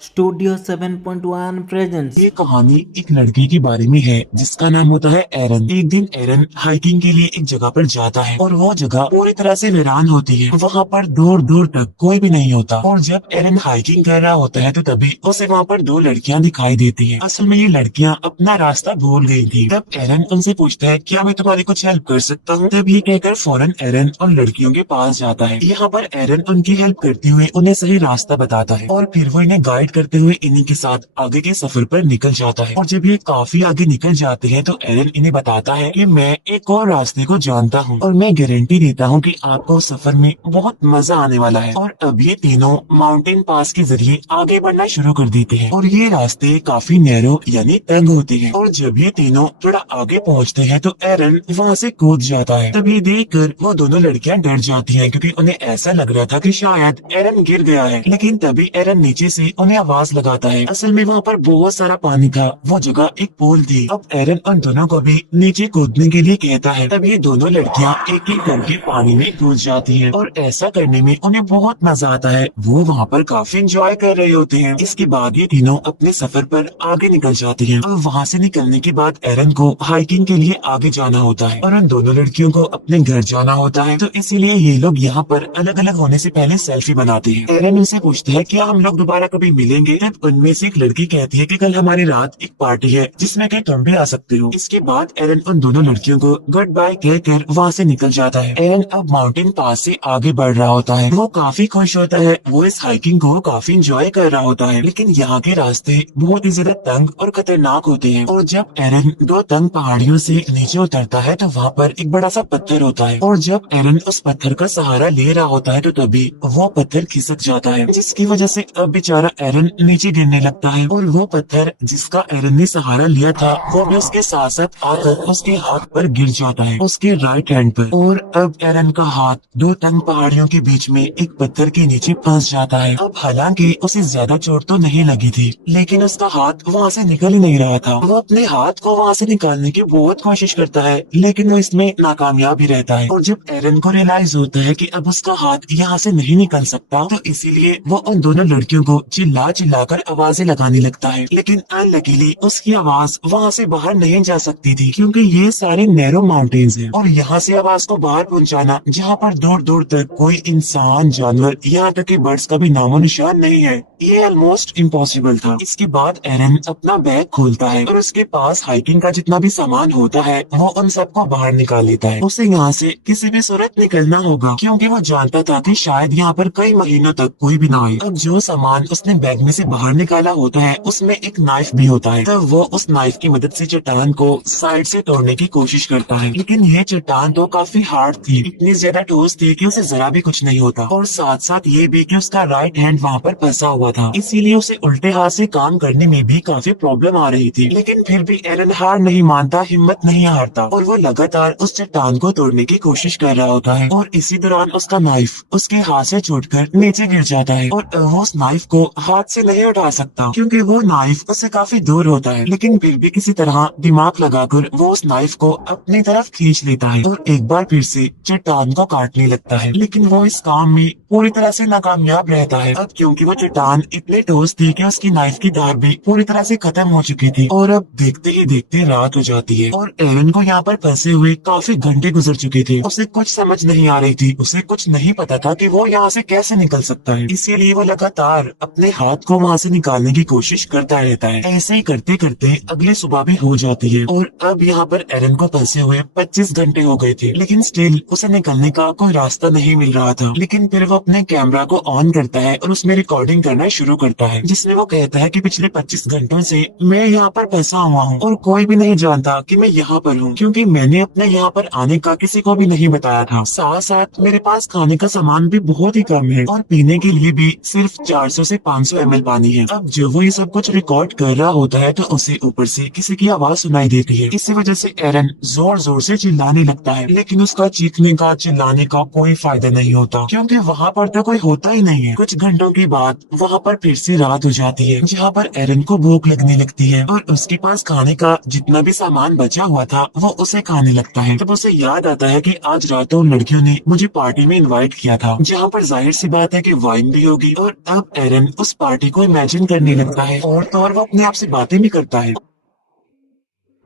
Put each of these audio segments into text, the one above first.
Studio 7.1 presents. ये कहानी एक लड़के के बारे में है जिसका नाम होता है एरन। एक दिन एरन हाइकिंग के लिए एक जगह पर जाता है और वो जगह पूरी तरह से वीरान होती है। वहाँ पर दूर दूर तक कोई भी नहीं होता और जब एरन हाइकिंग कर रहा होता है तो तभी उसे वहाँ पर दो लड़कियाँ दिखाई देती है। असल में ये लड़कियाँ अपना रास्ता भूल गई थी। तब एरन उनसे पूछता है, क्या मैं तुम्हारी कुछ हेल्प कर सकता हूँ? तब ये कहकर फौरन एरन उन लड़कियों के पास जाता है। यहाँ पर एरन उनकी हेल्प करते हुए उन्हें सही रास्ता बताता है और फिर वो इन्हें गाइड करते हुए इन्हीं के साथ आगे के सफर पर निकल जाता है। और जब ये काफी आगे निकल जाते हैं तो एरन इन्हें बताता है कि मैं एक और रास्ते को जानता हूँ और मैं गारंटी देता हूँ कि आपको सफर में बहुत मजा आने वाला है। और अब ये तीनों माउंटेन पास के जरिए आगे बढ़ना शुरू कर देते हैं और ये रास्ते काफी नैरो यानी तंग होते हैं। और जब ये तीनों थोड़ा आगे पहुँचते हैं तो एरन वहाँ से कूद जाता है। तब ये देख कर वो दोनों लड़कियाँ डर जाती है क्योंकि उन्हें ऐसा लग रहा था कि शायद एरन गिर गया है। लेकिन तभी एरन नीचे से उन्हें आवाज लगाता है। असल में वहाँ पर बहुत सारा पानी था, वो जगह एक पूल थी। अब एरन उन दोनों को भी नीचे कूदने के लिए कहता है। तब ये दोनों लड़कियाँ एक एक करके पानी में कूद जाती हैं और ऐसा करने में उन्हें बहुत मजा आता है। वो वहाँ पर काफी एंजॉय कर रहे होते हैं। इसके बाद ये तीनों अपने सफर पर आगे निकल जाते हैं और वहाँ से निकलने के बाद एरन को हाइकिंग के लिए आगे जाना होता है और उन दोनों लड़कियों को अपने घर जाना होता है। तो इसीलिए ये लोग यहाँ पर अलग अलग होने से पहले सेल्फी बनाते हैं। एरन उनसे पूछता है, क्या हम लोग दोबारा कभी मिलेंगे? तब उनमें से एक लड़की कहती है कि कल हमारी रात एक पार्टी है जिसमें कि तुम भी आ सकते हो। इसके बाद एरन उन दोनों लड़कियों को गुड बाय कहकर वहाँ से निकल जाता है। एरन अब माउंटेन पास से आगे बढ़ रहा होता है। वो काफी खुश होता है, वो इस हाइकिंग को काफी एंजॉय कर रहा होता है। लेकिन यहाँ के रास्ते बहुत ही ज्यादा तंग और खतरनाक होते हैं और जब एरन दो तंग पहाड़ियों से नीचे उतरता है तो वहाँ पर एक बड़ा सा पत्थर होता है और जब एरन उस पत्थर का सहारा ले रहा होता है तो तभी वो पत्थर खिसक जाता है, जिसकी वजह से अब बेचारा एरन नीचे गिरने लगता है और वो पत्थर जिसका एरन ने सहारा लिया था वो भी उसके साथ साथ आकर उसके हाथ पर गिर जाता है, उसके राइट हैंड पर। और अब एरन का हाथ दो तंग पहाड़ियों के बीच में एक पत्थर के नीचे फंस जाता है। अब हालांकि उसे ज्यादा चोट तो नहीं लगी थी लेकिन उसका हाथ वहाँ से निकल ही नहीं रहा था। वो अपने हाथ को वहाँ से निकालने की बहुत कोशिश करता है लेकिन वो इसमें नाकामयाब ही रहता है। और जब एरन को रियलाइज होता है कि अब उसका हाथ यहाँ से नहीं निकल सकता तो इसीलिए वो उन दोनों लड़कियों को चिल्ला चिल्ला कर आवाजें लगाने लगता है। लेकिन अनलकीली उसकी आवाज वहाँ से बाहर नहीं जा सकती थी क्योंकि ये सारे नैरो माउंटेन्स हैं और यहाँ से आवाज को बाहर पहुँचाना जहाँ पर दूर दूर तक कोई इंसान जानवर यहाँ तक कि बर्ड्स का भी नामो निशान नहीं है, ये ऑलमोस्ट इम्पॉसिबल था। इसके बाद एरन अपना बैग खोलता है और उसके पास हाइकिंग का जितना भी सामान होता है वो उन सबको बाहर निकाल लेता है। उसे यहाँ से किसी भी सूरत निकलना होगा क्योंकि वो जानता था कि शायद यहाँ पर कई महीनों तक कोई भी ना आए। अब जो सामान उसने बैग में से बाहर निकाला होता है उसमें एक नाइफ भी होता है। तब वो उस नाइफ की मदद से चट्टान को साइड से तोड़ने की कोशिश करता है लेकिन ये चट्टान तो काफी हार्ड थी, इतनी ज्यादा ठोस थी कि उसे जरा भी कुछ नहीं होता। और साथ साथ ये भी कि उसका राइट हैंड वहाँ पर फंसा हुआ था, इसीलिए उसे उल्टे हाथ से काम करने में भी काफी प्रॉब्लम आ रही थी। लेकिन फिर भी एरन हार नहीं मानता, हिम्मत नहीं हारता और वो लगातार उस चट्टान को तोड़ने की कोशिश कर रहा होता है। और इसी दौरान उसका नाइफ उसके हाथ से छूटकर नीचे गिर जाता है और वो उस नाइफ को हाथ से नहीं उठा सकता क्योंकि वो नाइफ उससे काफी दूर होता है। लेकिन फिर भी किसी तरह दिमाग लगाकर वो उस नाइफ को अपनी तरफ खींच लेता है और एक बार फिर से चट्टान को काटने लगता है। लेकिन वो इस काम में पूरी तरह से नाकामयाब रहता है। अब क्योंकि वो चट्टान इतनी ठोस थी कि उसकी नाइफ की धार भी पूरी तरह से खत्म हो चुकी थी और अब देखते ही देखते रात हो जाती है और एरन को यहाँ पर फंसे हुए काफी घंटे गुजर चुके थे। उसे कुछ समझ नहीं आ रही थी, उसे कुछ नहीं पता था कि वो यहाँ से कैसे निकल सकता है। इसीलिए वो लगातार अपने हाथ को वहाँ से निकालने की कोशिश करता रहता है। ऐसे ही करते करते अगली सुबह भी हो जाती है और अब यहाँ पर एरन को फंसे हुए 25 घंटे हो गए थे लेकिन स्टिल उसे निकलने का कोई रास्ता नहीं मिल रहा था। लेकिन फिर वो अपने कैमरा को ऑन करता है और उसमें रिकॉर्डिंग करना शुरू करता है जिसमें वो कहता है कि पिछले 25 घंटों से मैं यहाँ पर फंसा हुआ हूँ और कोई भी नहीं जानता कि मैं यहाँ पर हूँ क्योंकि मैंने अपने यहाँ पर आने का किसी को भी नहीं बताया था। साथ साथ मेरे पास खाने का सामान भी बहुत ही कम है और पीने के लिए भी सिर्फ 400 से 500 ml पानी है। अब जब वो ये सब कुछ रिकॉर्ड कर रहा होता है तो उसे ऊपर से किसी की आवाज सुनाई देती है। इसी वजह से एरन जोर जोर से चिल्लाने लगता है लेकिन उसका चीखने का चिल्लाने का कोई फायदा नहीं होता क्योंकि वहाँ वहाँ पर तो कोई होता ही नहीं है। कुछ घंटों के बाद वहाँ पर फिर से रात हो जाती है, जहाँ पर एरन को भूख लगने लगती है और उसके पास खाने का जितना भी सामान बचा हुआ था वो उसे खाने लगता है। तब उसे याद आता है कि आज रात उन लड़कियों ने मुझे पार्टी में इनवाइट किया था, जहाँ पर जाहिर सी बात है कि वाइन भी होगी। और अब एरन उस पार्टी को इमेजिन करने लगता है और तो और वो अपने आप से बातें भी करता है।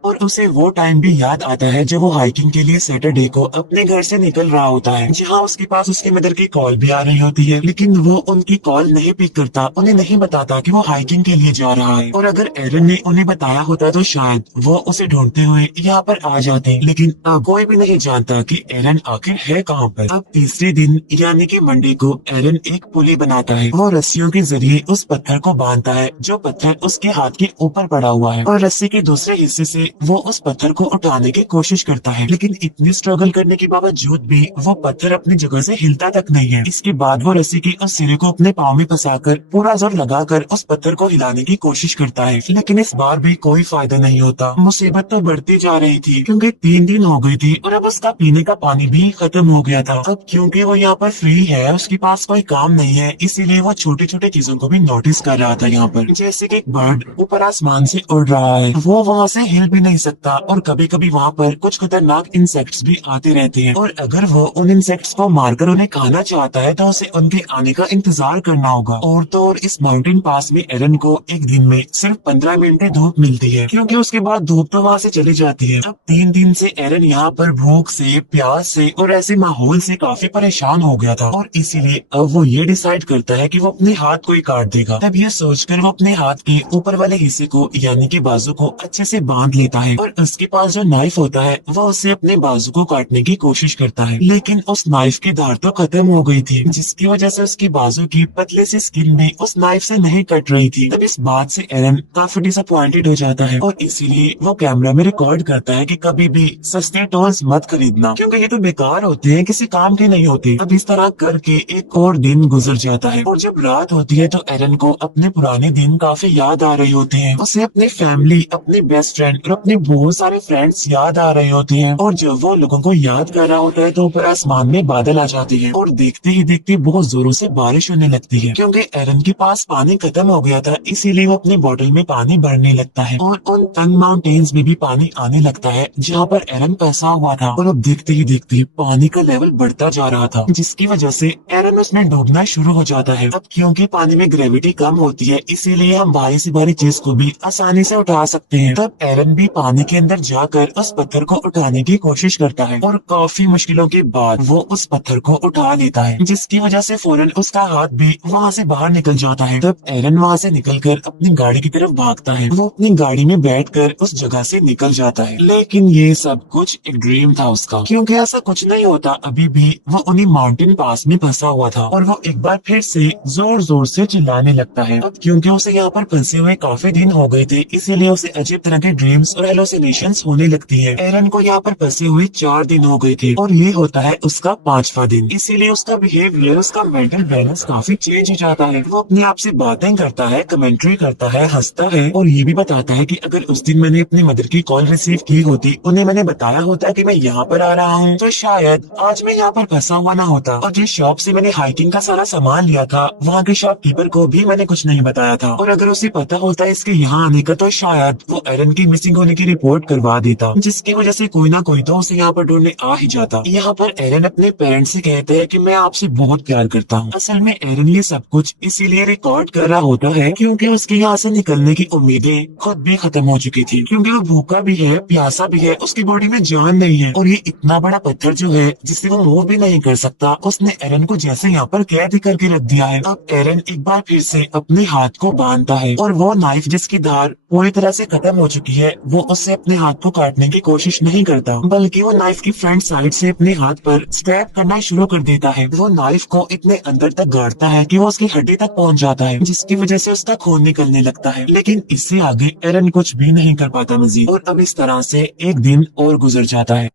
और उसे वो टाइम भी याद आता है जब वो हाइकिंग के लिए सैटरडे को अपने घर से निकल रहा होता है, जहाँ उसके पास उसके मदर की कॉल भी आ रही होती है, लेकिन वो उनकी कॉल नहीं पिक करता, उन्हें नहीं बताता कि वो हाइकिंग के लिए जा रहा है। और अगर एरन ने उन्हें बताया होता तो शायद वो उसे ढूंढते हुए यहाँ पर आ जाते, लेकिन अब कोई भी नहीं जानता कि एरन आखिर है कहाँ पर। अब तीसरे दिन यानी कि मंडे को एरन एक पुली बनाता है। वो रस्सियों के जरिए उस पत्थर को बांधता है जो पत्थर उसके हाथ के ऊपर पड़ा हुआ है, और रस्सी के दूसरे हिस्से से वो उस पत्थर को उठाने की कोशिश करता है, लेकिन इतनी स्ट्रगल करने के बावजूद भी वो पत्थर अपनी जगह से हिलता तक नहीं है। इसके बाद वो रस्सी के उस सिरे को अपने पाँव में फंसाकर पूरा जोर लगाकर उस पत्थर को हिलाने की कोशिश करता है, लेकिन इस बार भी कोई फायदा नहीं होता। मुसीबत तो बढ़ती जा रही थी क्योंकि 3 दिन हो गए थे और अब उसका पीने का पानी भी खत्म हो गया था। अब क्योंकि वो यहाँ पर फ्री है, उसके पास कोई काम नहीं है, इसीलिए वो छोटी छोटी चीजों को भी नोटिस कर रहा था यहाँ पर, जैसे कि एक बर्ड ऊपर आसमान से उड़ रहा है, वो वहाँ से हिल भी नहीं सकता और कभी कभी वहाँ पर कुछ खतरनाक इंसेक्ट्स भी आते रहते हैं, और अगर वो उन इंसेक्ट्स को मारकर उन्हें खाना चाहता है तो उसे उनके आने का इंतजार करना होगा। और तो और इस माउंटेन पास में एरन को एक दिन में सिर्फ 15 मिनट की धूप मिलती है, क्योंकि उसके बाद धूप तो वहाँ से चली जाती है। अब 3 दिन से एरन यहाँ पर भूख से, प्यास से और ऐसे माहौल से काफी परेशान हो गया था, और इसीलिए अब वो ये डिसाइड करता है कि वो अपने हाथ को ही काट देगा। तब ये सोचकर वो अपने हाथ के ऊपर वाले हिस्से को यानी कि बाजू को अच्छे से बांध लेता है, और उसके पास जो नाइफ होता है वो उसे अपने बाजू को काटने की कोशिश करता है, लेकिन उस नाइफ की धार तो खत्म हो गई थी, जिसकी वजह से उसकी बाजू की पतले सी स्किन भी उस नाइफ से नहीं कट रही थी। तब इस बात से एरन काफी डिसअपॉइंटेड हो जाता है, और इसीलिए वो कैमरा में रिकॉर्ड करता है कि कभी भी सस्ते टॉयज मत खरीदना, क्योंकि ये तो बेकार होते हैं, किसी काम के नहीं होते। अब इस तरह करके एक और दिन गुजर जाता है, और जब रात होती है तो एरन को अपने पुराने दिन काफी याद आ रहे होते हैं। उसे अपनी फैमिली, अपने बेस्ट फ्रेंड और अपने बहुत सारे फ्रेंड्स याद आ रहे होते हैं, और जब वो लोगों को याद कर रहा होता है तो ऊपर आसमान में बादल आ जाते हैं, और देखते ही देखते बहुत जोरों से बारिश होने लगती है। क्योंकि एरन के पास पानी खत्म हो गया था, इसीलिए वो अपनी बोतल में पानी भरने लगता है, और उन तंग माउंटेन्स में भी पानी आने लगता है जहाँ पर एरन फंसा हुआ था। और अब देखते ही देखते पानी का लेवल बढ़ता जा रहा था, जिसकी वजह से एरन उसमें डूबना शुरू हो जाता है। अब क्योंकि पानी में ग्रेविटी कम होती है, इसीलिए हम भारी से भारी चीज को भी आसानी से उठा सकते हैं। तब एरन भी पानी के अंदर जाकर उस पत्थर को उठाने की कोशिश करता है, और काफी मुश्किलों के बाद वो उस पत्थर को उठा लेता है, जिसकी वजह से फौरन उसका हाथ भी वहाँ से बाहर निकल जाता है। तब एरन वहाँ से निकलकर अपनी गाड़ी की तरफ भागता है। वो अपनी गाड़ी में बैठकर उस जगह से निकल जाता है, लेकिन ये सब कुछ एक ड्रीम था उसका, क्योंकि ऐसा कुछ नहीं होता। अभी भी वो उन्हीं माउंटेन पास में फंसा हुआ था, और वो एक बार फिर से जोर जोर से चिल्लाने लगता है। अब क्योंकि उसे यहाँ पर फंसे हुए काफी दिन हो गए थे, इसीलिए उसे अजीब तरह के ड्रीम्स और हेलुसिनेशंस होने लगती है। एरन को यहाँ पर फंसे हुए 4 दिन हो गए थे, और ये होता है उसका 5वां दिन, इसीलिए उसका बिहेवियर, उसका मेंटल बैलेंस काफी चेंज हो जाता है। वो अपने आप से बातें करता है, कमेंट्री करता है, हंसता है, और ये भी बताता है कि अगर उस दिन मैंने अपनी मदर की कॉल रिसीव की होती, उन्हें मैंने बताया होता कि मैं यहाँ पर आ रहा हूँ, तो शायद आज मैं यहाँ पर फंसा हुआ ना होता। और जिस शॉप से मैंने हाइकिंग का सारा सामान लिया था, वहाँ के शॉपकीपर को भी मैंने कुछ नहीं बताया था, और अगर उसे पता होता इसके यहाँ आने का तो शायद वो एरन की मिसिंग होने की रिपोर्ट करवा देता, जिसकी वजह से कोई ना कोई तो उसे यहाँ पर ढूंढने आ ही जाता। यहाँ पर एरन अपने पेरेंट्स से कहते हैं कि मैं आपसे बहुत प्यार करता हूँ। असल में एरन ये सब कुछ इसीलिए रिकॉर्ड कर रहा होता है क्योंकि उसके यहाँ से निकलने की उम्मीदें खुद भी खत्म हो चुकी थी, क्योंकि वो भूखा भी है, प्यासा भी है, उसकी बॉडी में जान नहीं है, और ये इतना बड़ा पत्थर जो है जिससे वो मूव भी नहीं कर सकता, उसने एरन को जैसे यहाँ पर कैद करके रख दिया है। अब एरन एक बार फिर से अपने हाथ को बांधता है, और वो नाइफ जिसकी धार पूरी तरह से खत्म हो चुकी है, वो उससे अपने हाथ को काटने की कोशिश नहीं करता, बल्कि वो नाइफ की फ्रंट साइड से अपने हाथ पर स्टैब करना शुरू कर देता है। वो नाइफ को इतने अंदर तक गाड़ता है कि वो उसकी हड्डी तक पहुंच जाता है, जिसकी वजह से उसका खून निकलने लगता है, लेकिन इससे आगे एरन कुछ भी नहीं कर पाता मजीद। और अब इस तरह से एक दिन और गुजर जाता है।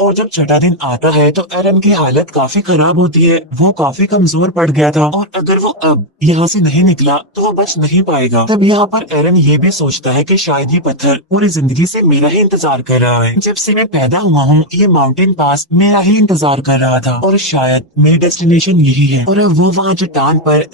और जब छठा दिन आता है तो एरन की हालत काफी खराब होती है। वो काफी कमजोर पड़ गया था और अगर वो अब यहाँ से नहीं निकला तो वो बच नहीं पाएगा। तब यहाँ पर एरन ये भी सोचता है कि शायद ये पत्थर पूरी जिंदगी से मेरा ही इंतजार कर रहा है। जब से मैं पैदा हुआ हूँ ये माउंटेन पास मेरा ही इंतजार कर रहा था और शायद मेरी डेस्टिनेशन यही है। और अब वो वहाँ चट्टान पर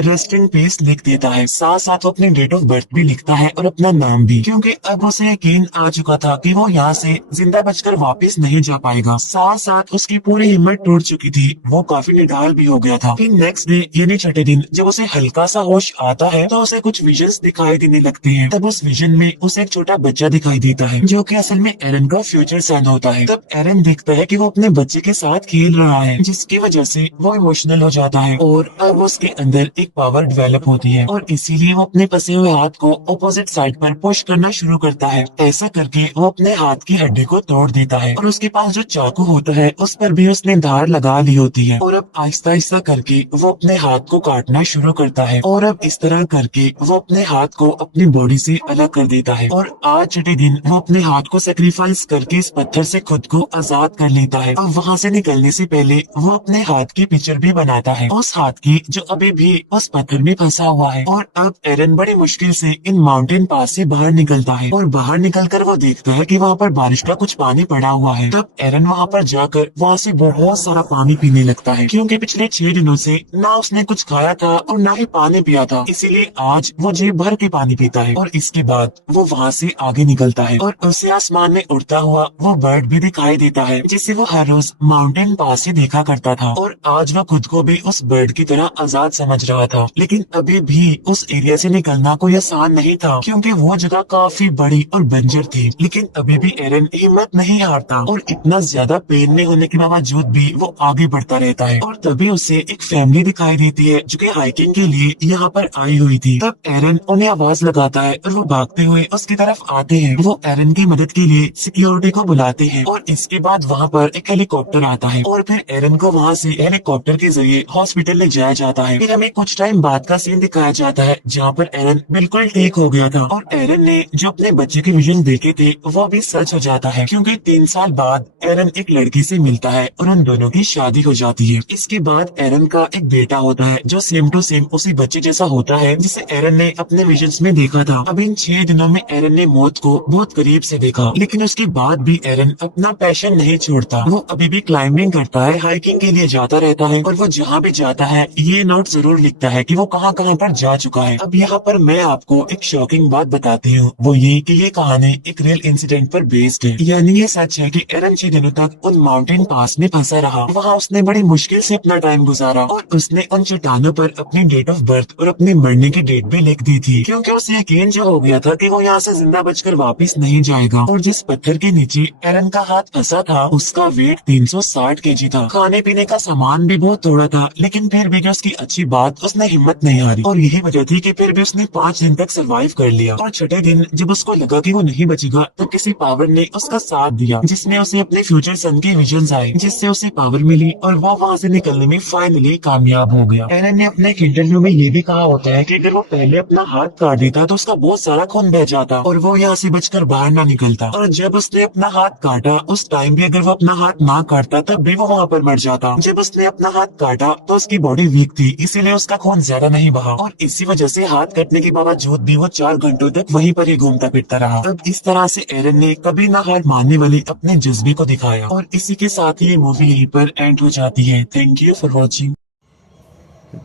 रेस्ट इन पीस लिख देता है। साथ साथ वो अपने डेट ऑफ बर्थ भी लिखता है और अपना नाम भी, क्योंकि अब उसे यकीन आ चुका था कि वो यहाँ से जिंदा बचकर वापस नहीं जा पाएगा। साथ साथ उसकी पूरी हिम्मत टूट चुकी थी। वो काफी निढाल भी हो गया था। फिर नेक्स्ट डे यानी छठे दिन जब उसे हल्का सा होश आता है तो उसे कुछ विजन्स दिखाई देने लगते हैं। तब उस विजन में उसे एक छोटा बच्चा दिखाई देता है जो कि असल में एरन का फ्यूचर सन होता है। तब एरन देखता है कि वो अपने बच्चे के साथ खेल रहा है, जिसकी वजह से वो इमोशनल हो जाता है और अब उसके अंदर एक पावर डेवलप होती है और इसीलिए वो अपने फंसे हुए हाथ को ऑपोजिट साइड पर पुश करना शुरू करता है। ऐसा करके वो अपने हाथ की हड्डी को तोड़ देता है और उसके पास जो चाकू होता है उस पर भी उसने धार लगा ली होती है। और अब आहिस्ता आहिस्ता करके वो अपने हाथ को काटना शुरू करता है और अब इस तरह करके वो अपने हाथ को अपनी बॉडी से अलग कर देता है। और आज छठे दिन वो अपने हाथ को सेक्रीफाइस करके इस पत्थर से खुद को आजाद कर लेता है। और वहाँ से निकलने से पहले वो अपने हाथ की पिक्चर भी बनाता है, उस हाथ की जो अभी भी उस पत्थर में फंसा हुआ है। और अब एरन बड़ी मुश्किल से इन माउंटेन पास से बाहर निकलता है और बाहर निकलकर वो देखता है कि वहाँ पर बारिश का कुछ पानी पड़ा हुआ है। तब एरन वहाँ पर जाकर वहाँ से बहुत सारा पानी पीने लगता है, क्योंकि पिछले 6 दिनों से ना उसने कुछ खाया था और ना ही पानी पिया था, इसीलिए आज वो जी भर के पानी पीता है। और इसके बाद वो वहाँ से आगे निकलता है और उसे आसमान में उड़ता हुआ वो बर्ड भी दिखाई देता है जिसे वो हर रोज माउंटेन पास से देखा करता था। और आज वो खुद को भी उस बर्ड की तरह आजाद समझ रहा था। लेकिन अभी भी उस एरिया से निकलना कोई आसान नहीं था, क्योंकि वो जगह काफी बड़ी और बंजर थी। लेकिन अभी भी एरन हिम्मत नहीं हारता और इतना ज्यादा पेन में होने के बावजूद भी वो आगे बढ़ता रहता है। और तभी उसे एक फैमिली दिखाई देती है जो कि हाइकिंग के लिए यहाँ पर आई हुई थी। तब एरन उन्हें आवाज लगाता है और वो भागते हुए उसकी तरफ आते हैं। वो एरन की मदद के लिए सिक्योरिटी को बुलाते हैं और इसके बाद वहाँ पर एक हेलीकॉप्टर आता है और फिर एरन को वहाँ से हेलीकॉप्टर के जरिए हॉस्पिटल ले जाया जाता है। फिर हमें कुछ टाइम बाद का सीन दिखाया जाता है जहाँ पर एरन बिल्कुल ठीक हो गया था और एरन ने जो अपने बच्चे के विजन देखे थे वो भी सच हो जाता है, क्योंकि 3 साल बाद एरन एक लड़की से मिलता है और उन दोनों की शादी हो जाती है। इसके बाद एरन का एक बेटा होता है जो सेम टू सेम उसी बच्चे जैसा होता है जिसे एरन ने अपने विजन्स में देखा था। अब इन 6 दिनों में एरन ने मौत को बहुत करीब से देखा, लेकिन उसके बाद भी एरन अपना पैशन नहीं छोड़ता। वो अभी भी क्लाइंबिंग करता है, हाइकिंग के लिए जाता रहता है और वो जहाँ भी जाता है ये नोट जरूर लिखता है कि वो कहाँ कहाँ पर जा चुका है। अब यहाँ पर मैं आपको एक शॉकिंग बात बताती हूँ, वो ये कि ये कहानी एक रियल इंसिडेंट पर बेस्ड है। यानी ये सच है कि एरन 6 दिनों तक उन माउंटेन पास में फंसा रहा। वहाँ उसने बड़ी मुश्किल से अपना टाइम गुजारा और उसने उन चट्टानों पर अपनी डेट ऑफ बर्थ और अपने मरने की डेट भी लिख दी थी, क्योंकि उसे यकीन जो हो गया था कि वो यहाँ से जिंदा बचकर वापस नहीं जाएगा। और जिस पत्थर के नीचे एरन का हाथ फंसा था उसका वेट 360 केजी था। खाने पीने का सामान भी बहुत थोड़ा था, लेकिन फिर भी जो उसकी अच्छी बात उसने हिम्मत नहीं हारी और यही वजह थी कि फिर भी उसने 5 दिन तक सरवाइव कर लिया। और छठे दिन जब उसको लगा कि वो नहीं बचेगा तो किसी पावर ने उसका साथ दिया, जिसमें उसे अपने फ्यूचर सन के विजन्स आए, जिससे उसे पावर मिली और वो वहाँ से निकलने में फाइनली कामयाब हो गया। एरन ने अपने एक इंटरव्यू में ये भी कहा होता है कि अगर वो पहले अपना हाथ काट देता तो उसका बहुत सारा खून बह जाता और वो यहाँ से बचकर बाहर ना निकलता। और जब उसने अपना हाथ काटा उस टाइम भी अगर वो अपना हाथ ना काटता तब भी वो वहाँ पर मर जाता। जब उसने अपना हाथ काटा तो उसकी बॉडी वीक थी, इसीलिए उसका खून ज्यादा नहीं बहा और इसी वजह से हाथ कटने के बावजूद भी वो 4 घंटों तक वहीं पर ही घूमता फिरता रहा। अब इस तरह से एरन ने कभी ना हार मानने वाले अपने जज्बे को दिखाया और इसी के साथ ये मूवी यहीं पर एंड हो जाती है। Thank you for watching.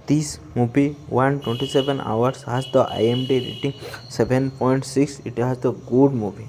This movie 127 hours has the IMDb rating 7.6. It has the good movie.